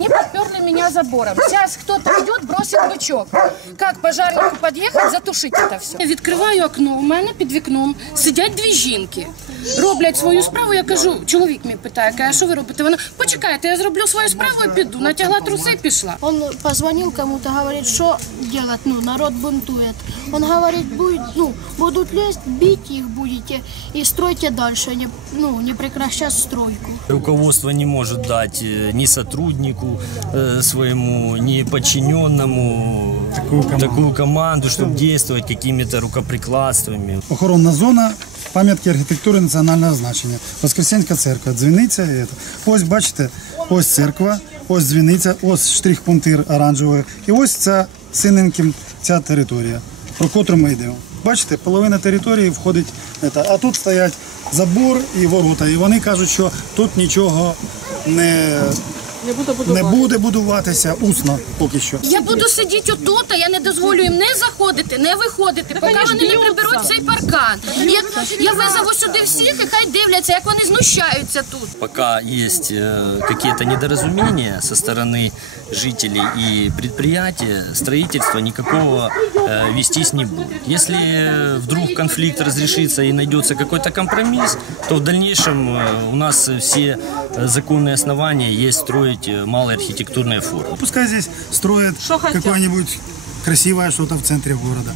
и подперли меня забором. Сейчас кто-то идет, бросит бычок. Как пожарнику подъехать, затушить это все. Я відкриваю окно, у мене під вікном сидять дві жінки. Роблять свою справу, я кажу, чоловік мій питає, каже, що ви робите? Вона, почекайте, я зроблю свою справу і піду. Натягла труси і пішла. Он позвонил кому-то, говорит, что делать, ну, народ бунтует. Он говорит, будет, ну, будут лезть, бить их будете и стройте дальше, не, ну, не прекращать стройку. Руководство не может дать э, ни сотруднику э, своему, ни подчиненному такую команду, чтобы действовать какими-то рукоприкладствами. Охоронна зона пам'ятки архітектури національного значення. Воскресенська церква, дзвіниця. і це. Ось бачите, ось церква, ось дзвіниця, ось штрих-пунктир оранжевий. І ось ця синеньким ця територія, про котру ми йдемо. Бачите, половина території входить, а тут стоять забор і ворота. І вони кажуть, що тут нічого не, не буде будуватися усно поки що. Я буду сидіти отут, а я не дозволю їм не заходити, не виходити, поки вони не приберуть цей паркан. Я, я визову сюди всіх і хай дивляться, як вони знущаються тут. Пока есть э, какие-то недоразумения со стороны жителей и предприятия, строительство никакого э, вестись не будет. Если э, вдруг конфликт разрешится и найдется какой-то компромисс, то в дальнейшем э, у нас все э, законные основания есть строить э, малые архитектурные формы. Пускай здесь строят какое-нибудь красивое что-то в центре города.